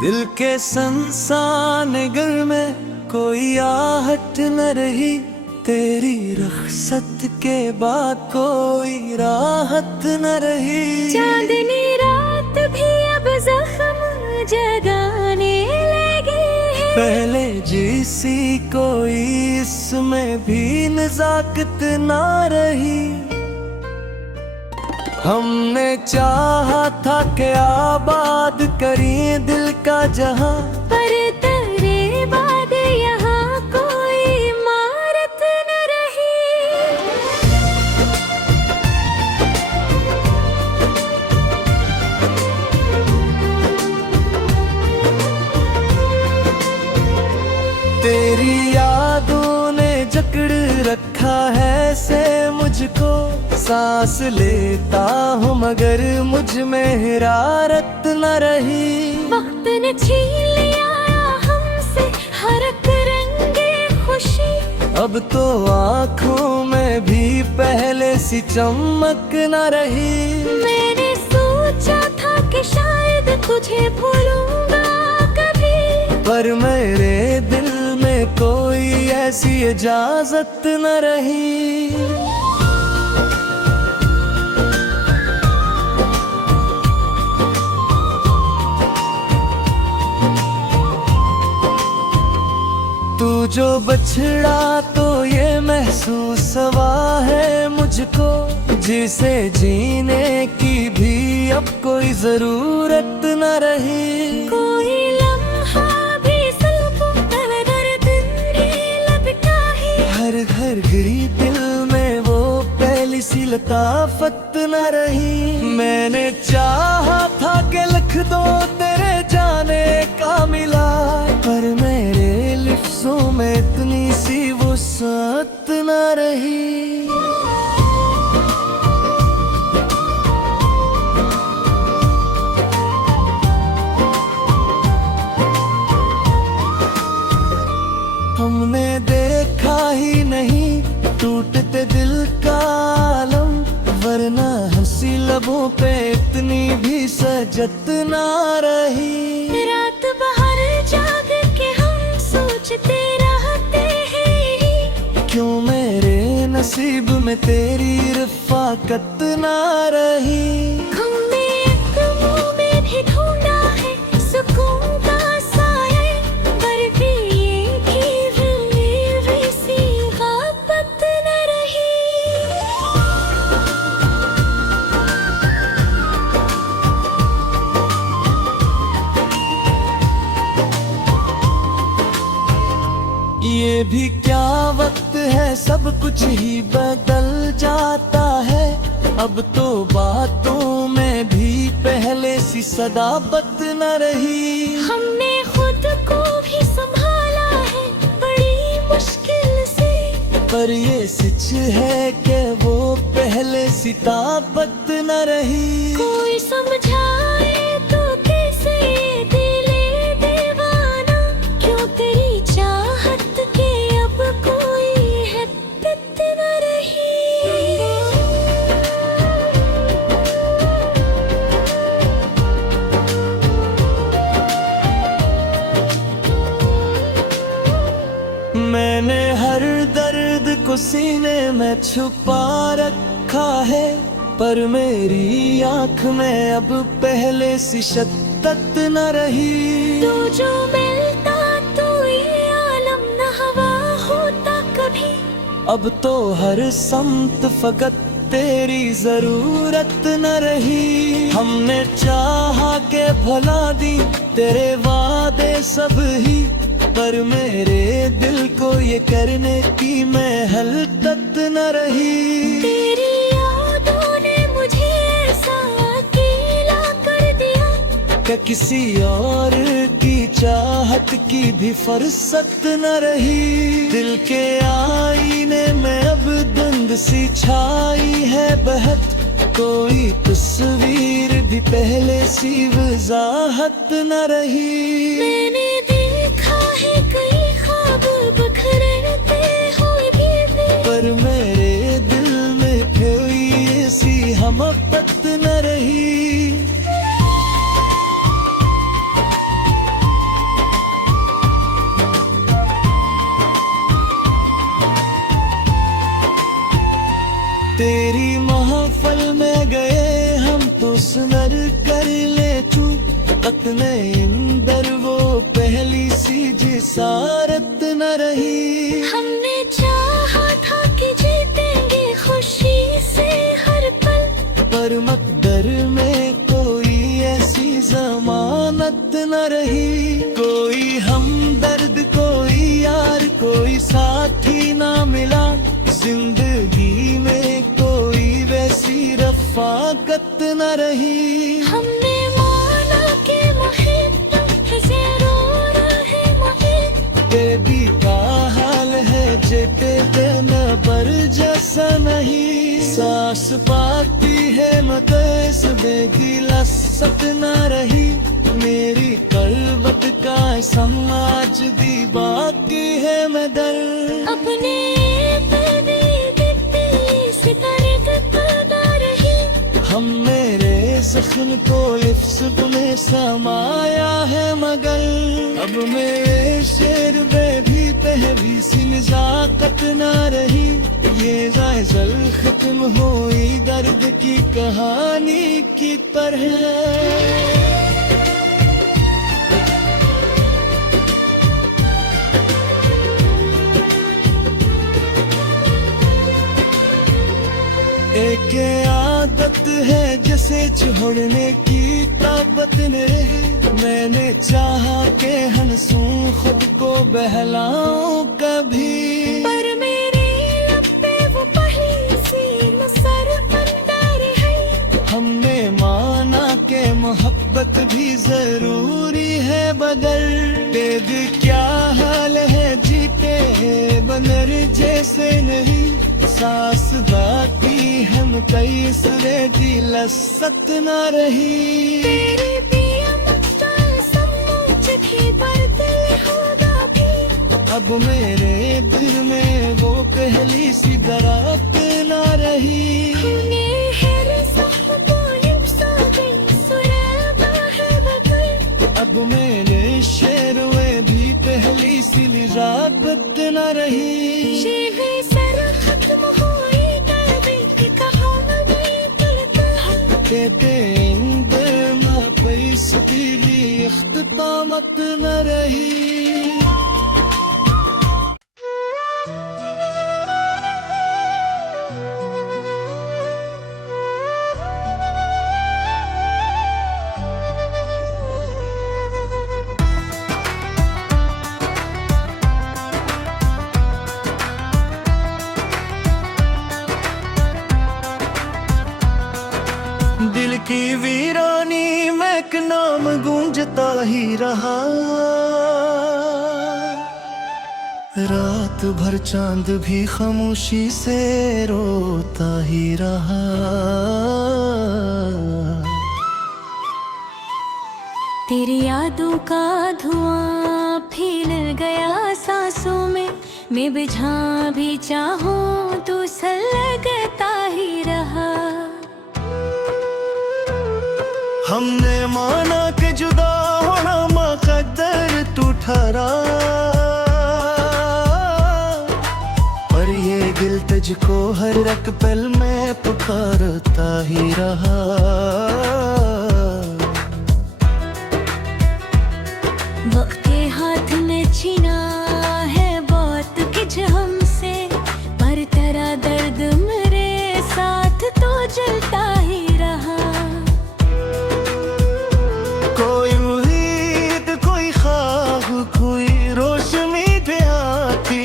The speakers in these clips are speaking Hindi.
दिल के संसान घर में कोई आहट न रही, तेरी रखसत के बाद कोई राहत न रही। चांदनी रात भी अब जख्म जगाने लगी है। पहले जैसी कोई इसमें भी नजाकत ना रही। हमने चाहा था कि आबाद करें दिल का जहां, पर तेरे बाद यहाँ कोई इमारत न रही। तेरी यादों ने जकड़ रखा है से मुझको। सांस लेता हूँ मगर मुझ में हिरारत न रही। वक्त ने छीन लिया हमसे हर एक रंगे खुशी। अब तो आँखों में भी पहले सी चमक न रही। मैंने सोचा था कि शायद तुझे भूलूंगा कभी, पर मेरे दिल में कोई ऐसी इजाजत न रही। तू जो बछड़ा तो ये महसूस हुआ है मुझको, जिसे जीने की भी अब कोई जरूरत न रही। कोई लम्हा भी सल्पों पर दर्द ने लपटा है। हर घर गिरी दिल में वो पहली सी लताफत न रही। मैंने चाहा था कि लिख दो तेरे जाने का मिला, पर मेरे लिफ्ज़ों में इतनी सी वुसअत न रही। हमने देखा ही नहीं टूटते दिल का आलम, वरना हंसी लबों पे इतनी भी सजत ना रही। रात बाहर जाग के हम सोचते रहते हैं, क्यों मेरे नसीब में तेरी रफ़ाकत ना रही। हमने एक मुंह में भी ढूंढा है सुकून का साया, पर भी ये घिरने सी गापत न रही। ये भी क्या वक्त है, सब कुछ ही बदल जाता है। अब तो बातों में भी पहले सी सदाबत न रही। हमने खुद को भी संभाला है बड़ी मुश्किल से, पर ये सच है कि वो पहले सी ताकत न रही। कोई समझाए तो कैसे ये दिले दीवाना, क्यों तेरी चाहत के अब कोई हद न रही। मैंने हर दर्द को सीने में छुपा रखा है, पर मेरी आँख में अब पहले सी शद्दत न रही। तू जो मिलता तो ये आलम न हवा होता कभी। अब तो हर समत फकत तेरी जरूरत न रही। हमने चाहा के भुला दी तेरे वादे सब ही, पर मेरे दिल को ये करने की महलत न रही। तेरी यादों ने मुझे ऐसा अकेला कर दिया कि किसी और की चाहत की भी फुर्सत न रही। दिल के आईने में अब धुंध सी छाई है बहत, कोई तस्वीर भी पहले सी वजाहत न रही। मैंने देखा है कई ख्वाब बिखरते हुए भी, पर मेरे दिल में कोई ऐसी हमत न रही। तेरी महफल में गए हम तो सुनर कर ले तू अपने इंदर वो पहली सी जिसारत न रही। हमने चाहा था कि जीतेंगे खुशी से हर पल, पर मकदर में कोई ऐसी जमानत न रही। कोई हमदर्द कोई यार कोई साथी ना मिला, जिंदगी में कोई वैसी रफाकत न रही। हमने माना कि मोहब्बत है ज़रूर है मोहब्बत, बेबी का हाल है जेते देना पर जैसा नहीं। सास पाती है मकस बेगी लसत न रही। मेरी करवट का समाज दी बाकी है मदर। अपने हम मेरे जख्म को लिफ्स में समाया है मगर, अब मेरे शेर में भी पहली सी नजाकत न रही। ये जायज़ल खत्म हुई दर्द की कहानी की तरह। एक आदत है जैसे छोड़ने की ताकत न रहे। मैंने चाहा के हंसूं खुद को बहलाऊं कभी, पर मेरे लब पे वो पहली सी मुसर्रत अंदर है। हमने माना के मोहब्बत भी जरूरी है बदल। बेबी क्या हाल है जीते बनर जैसे नहीं। सास बाकी हम कई सुरे दी लसत न रही। तेरे पिया मुख्तार समूच भी पर दिल होगा भी, अब मेरे दिल में वो पहली सी दरात न रही। हमने हेर साहब लिप्सा गई सुराबा है बगर, अब मेरे शेर में भी पहली सी रागत न रही। शीवे सर खत्म हुई कभी की कहानी पढ़ता है। तेते इंदर में पैस ली इख्तितामत न रही। दिल की वीरानी में एक नाम गूंजता ही रहा। रात भर चांद भी खामोशी से रोता ही रहा। तेरी यादों का धुआं फैल गया सांसों में, मैं बुझा भी चाहूं तो लगता ही रहा। हमने माना कि जुदा होना मकद्दर तू ठहरा, पर ये दिल तुझको हर एक पल में पुकारता ही रहा। वक्त के हाथ में छीना है बहुत कुछ हमसे, पर तेरा दर्द मेरे साथ तो जलता ही रहा। कोई उम्मीद कोई ख्वाब कोई रोशनी पे आती,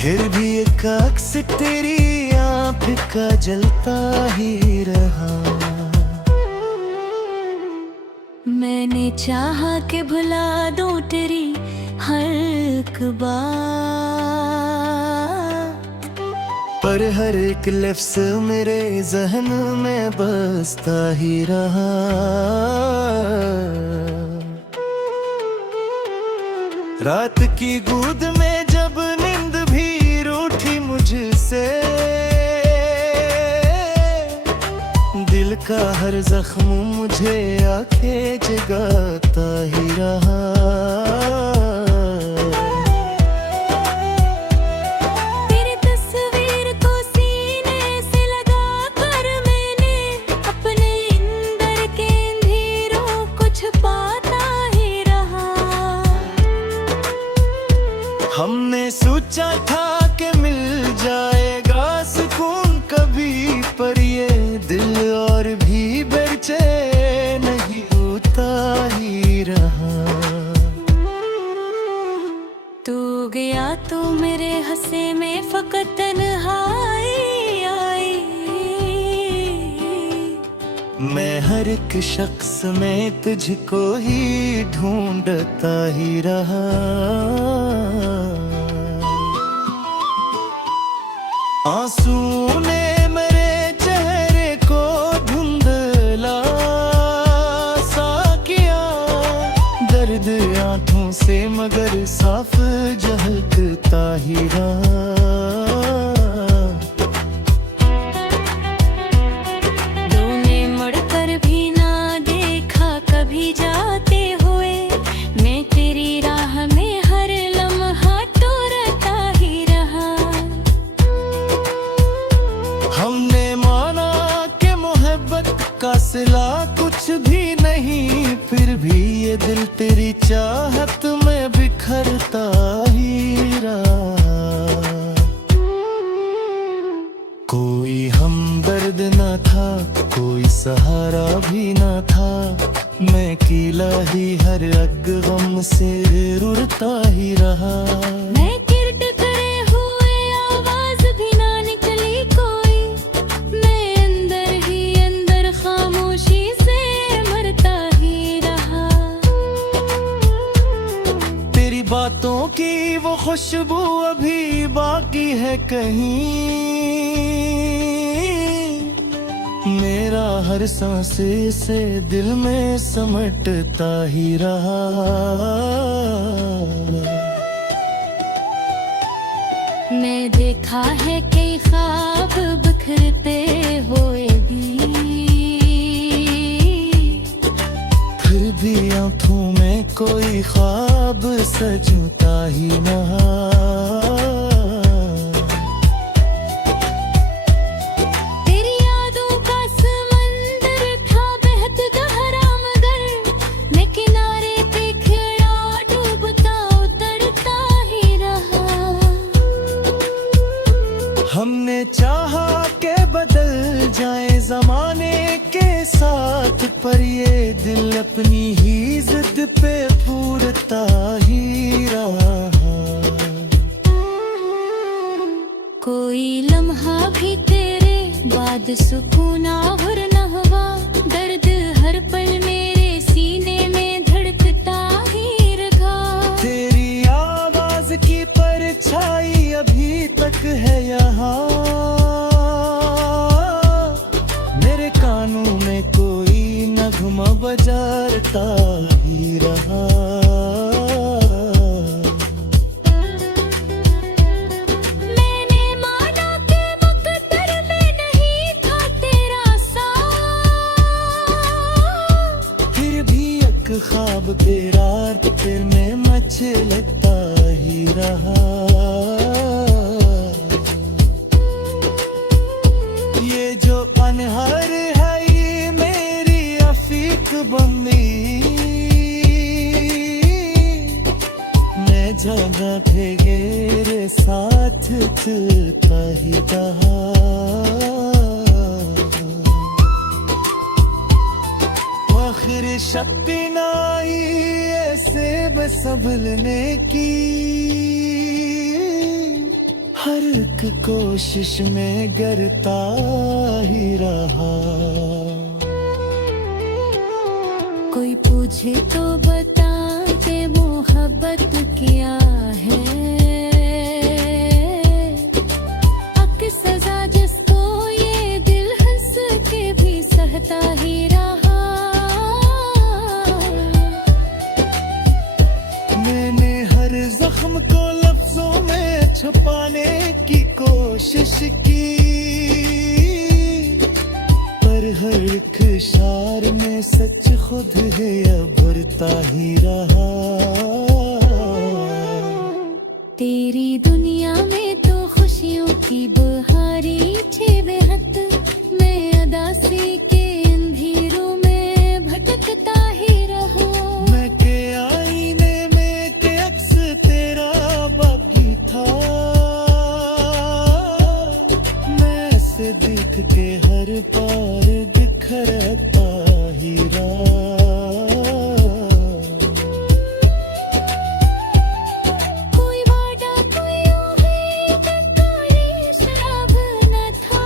फिर भी एक अक्स तेरी आँख का जलता ही रहा। मैंने चाहा कि भुला दूं तेरी हर एक बात, पर हर एक लफ्ज मेरे जहन में बसता ही रहा। रात की गोद में जब नींद भी रूठी मुझसे, दिल का हर जख्म मुझे आके जगाता ही रहा। तेरी तस्वीर को सीने से लगा हमने सोचा था कि मिल जाएगा सुकून कभी, पर ये दिल और भी बेचैन नहीं होता ही रहा। तू गया तो मेरे हंसे में फकत तन्हाई आई। मैं हर एक शख्स में तुझको ही ढूंढता ही रहा। आंसू ने मेरे चेहरे को धुंधला सा किया, दर्द आंखों से मगर साफ झलकता ही रहा। तूने मुड़कर भी ना देखा कभी जाते हुए, मैं तेरी राह में हर लम्हा तो रहता ही रहा। हमने माना कि मोहब्बत का सिला कुछ भी नहीं, फिर भी ये दिल तेरी चाहत में बिखरता ही रहा। कोई हमदर्द न था, कोई सहारा भी न था, मैं अकेला ही हर अग गम से रुड़ता ही रहा। मैं किरट करे हुए आवाज भी ना निकली कोई, मैं अंदर ही अंदर खामोशी से मरता ही रहा। तेरी बातों की वो खुशबू अभी बाकी है कहीं, मेरा हर सांस से दिल में समटता ही रहा। मैं देखा है कई ख्वाब बिखरते हुए भी, फिर भी आंखों में कोई ख्वाब सजता ही रहा। तेरी यादों का समंदर था बेहद गहरा, मगर मैं किनारे पे खड़ा डूबता उतरता ही रहा। हमने चाहा कि बदल जाए जमाने के साथ, पर ये दिल अपनी ही जिद पे पूरता ही रहा। कोई लम्हा भी तेरे बाद सुकून और न हुआ, दर्द हर पल मेरे सीने में धड़कता ही रहा। तेरी आवाज की परछाई अभी तक है यहाँ, मेरे कानों में कोई नगमा बजाता ही रहा। मैंने माना कि मुकद्दर में नहीं था तेरा साथ, फिर भी एक ख्वाब तेरा दिल में मचलता ही रहा। ये जो अनहर है ये मेरी अफीक बंदी, मैं जगह तेरे साथ चलता ही रहा। आखिर शक्ति ना आई ऐसे में संभलने की, हर एक कोशिश में गिरता ही रहा। कोई पूछे तो बता के मोहब्बत क्या है, हक सजा जिसको ये दिल हंस के भी सहता ही रहा। मैंने हर जख्म को लफ्जों में छुपाने की कोशिश की, पर हर एक शार में सच खुद है उभरता ही रहा। तेरी दुनिया में तो खुशियों की बहारी छे बेहद, मैं अदासी के अंधेरों में भटकता ही रहूं। मैं के आईने में के अक्स तेरा बागी के हर पार बिखरता हीरा। कोई वादा कोई उम्मीद कोई शराब न था।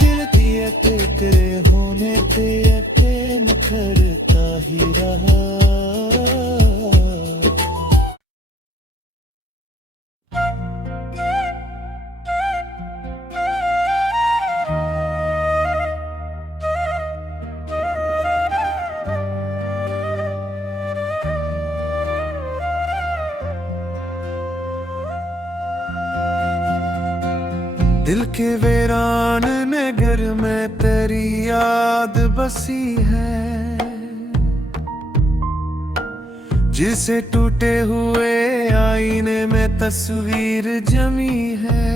दिल दिए तेरे होने पे अटे न करता ही रहा। दिल के वीरान नगर में तेरी याद बसी है, जिसे टूटे हुए आईने में तस्वीर जमी है।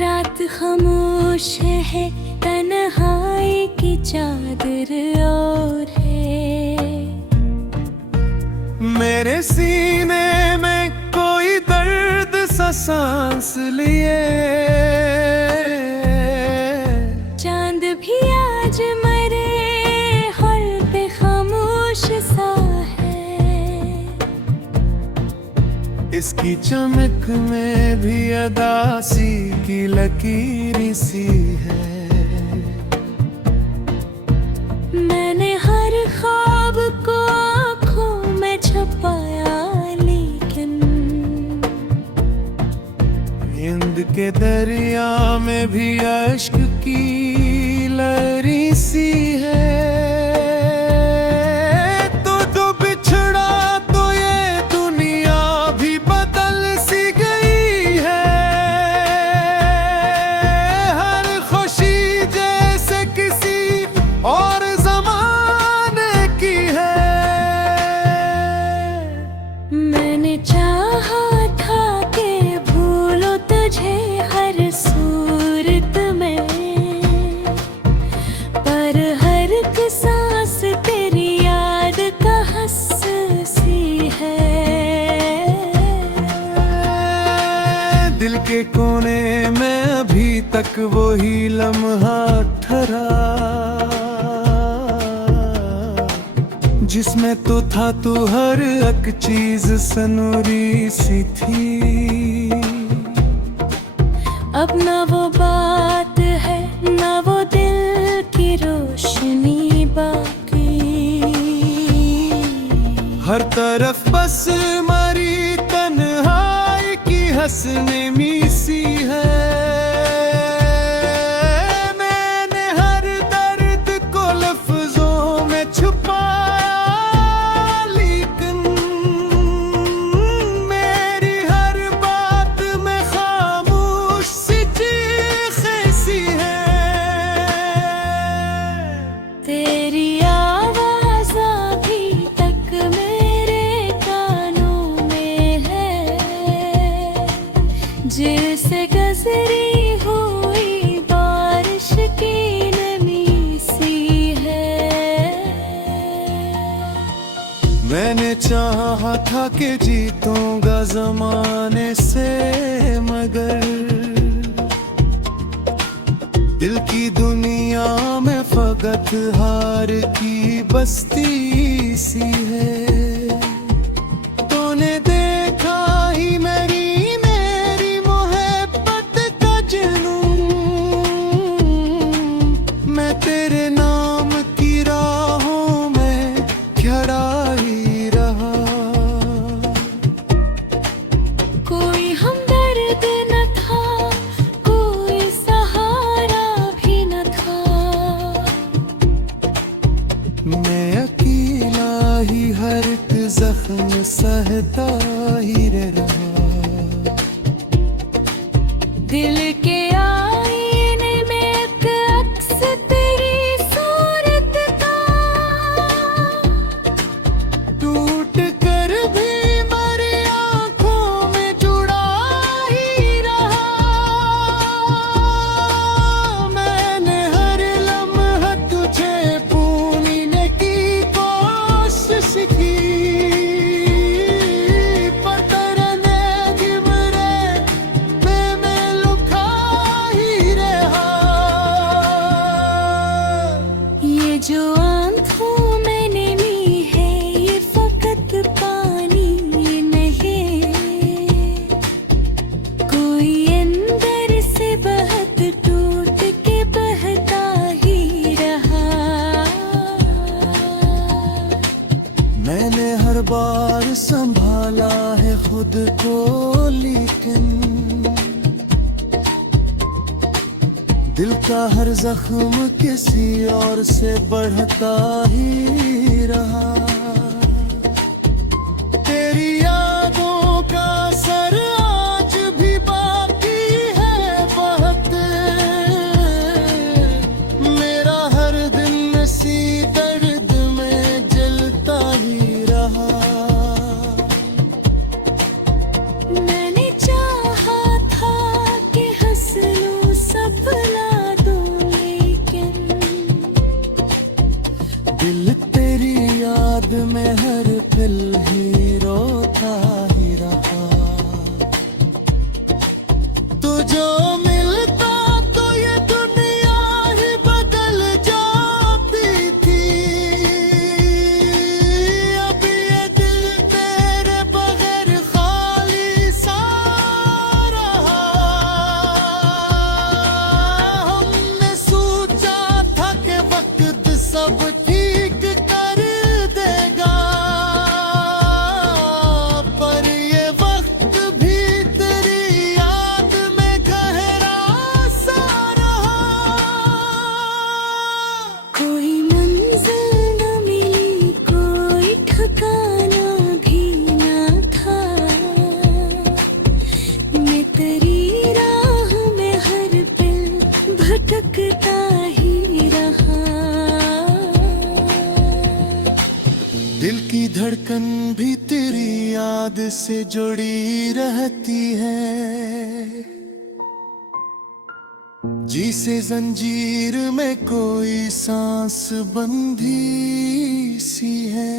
रात खामोश है, तन्हाई की चादर और है। मेरे सीने में कोई दर्द सा सांस लिए। चांद भी आज मरे हर पे खामोश सा है। इसकी चमक में भी अदासी की लकीर सी है। मैंने हर ख्वाब को आँखों में छुपाया, लेकिन नींद के दरिया में भी अश्क की लहरी सी है। तो जो बिछड़ा तो ये दुनिया भी बदल सी गई है। हर खुशी जैसे किसी और जमाने की है। मैंने चाहा था कि भूलो तुझे हर सूरत में, पर हर एक सांस तेरी याद का हंसी है। दिल के कोने में अभी तक वही लम्हा ठहरा, जिसमें तो था तू हर एक चीज सनूरी सी थी। अब ना वो बात है, ना वो दिल की रोशनी बाकी। हर तरफ बस मरी तन्हाई की हंसने सी है। मैंने हर दर्द को लफ्जों में छुपाया, लेकिन मेरी हर बात में खामोश सी चीख सी है। तेरी आवाज़ अभी तक मेरे कानों में है, जैसे गुजरी हुई बारिश की नमी सी है। मैंने चाहा था कि जीतूंगा जमाने से, मगर दिल की दुनिया में फकत हार की बस्ती सी है। तूने देखा ही मेरी मोहब्बत का जुनून, मैं तेरे नाम की राहों में खड़ा ही रहा। कोई हमदर्द न था, कोई सहारा भी न था। मैं अकेला ही हर एक जख्म सहता ही रहा। दिल के आईने में एक अक्स तेरी सूरत का, टूट कर भी मेरी आंखों में जुड़ा ही रहा। मैंने हर लम्हा तुझे भूलने की कोशिश की, पर तेरे नेज़ मेरे डाला है खुद को, लेकिन दिल का हर जख्म किसी और से बढ़ता ही रहा। तेरी यादों का असर आज भी बाकी है बहुत, मेरा हर दिन इसी दर्द में जलता ही रहा। मैंने चाहा था कि हंस लूं सपना दूं, लेकिन दिल तेरी याद में हर पल ही रोता ही रहा। तू जो मिलता तो ये दुनिया ही बदल जाती थी। अब ये दिल तेरे बगैर खाली सा रहा। हमने सोचा था कि वक्त सब ठीक कर देगा, पर ये वक्त भी तेरी याद में गहरा सा रहा। कोई मंजिल न मिली, कोई ठिकाना भी न था। मैं तेरी राह में हर पल भटकता ही रहा। दिल की धड़कन भी तेरी याद से जुड़ी रहती है। जी से जंजीर में कोई सांस बंधी सी है।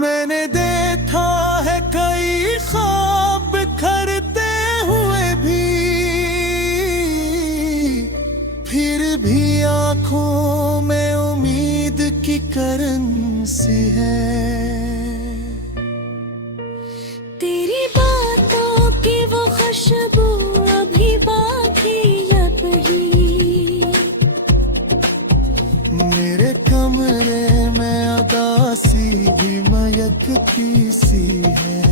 मैंने देखा है कई ख्वाब बिखरते हुए भी, फिर भी आंखों में उम्मीद की करन सी है। तेरी बातों की वो खुशबू अभी बाकी लब ही। मेरे कमरे में अदासी भी महकती सी है।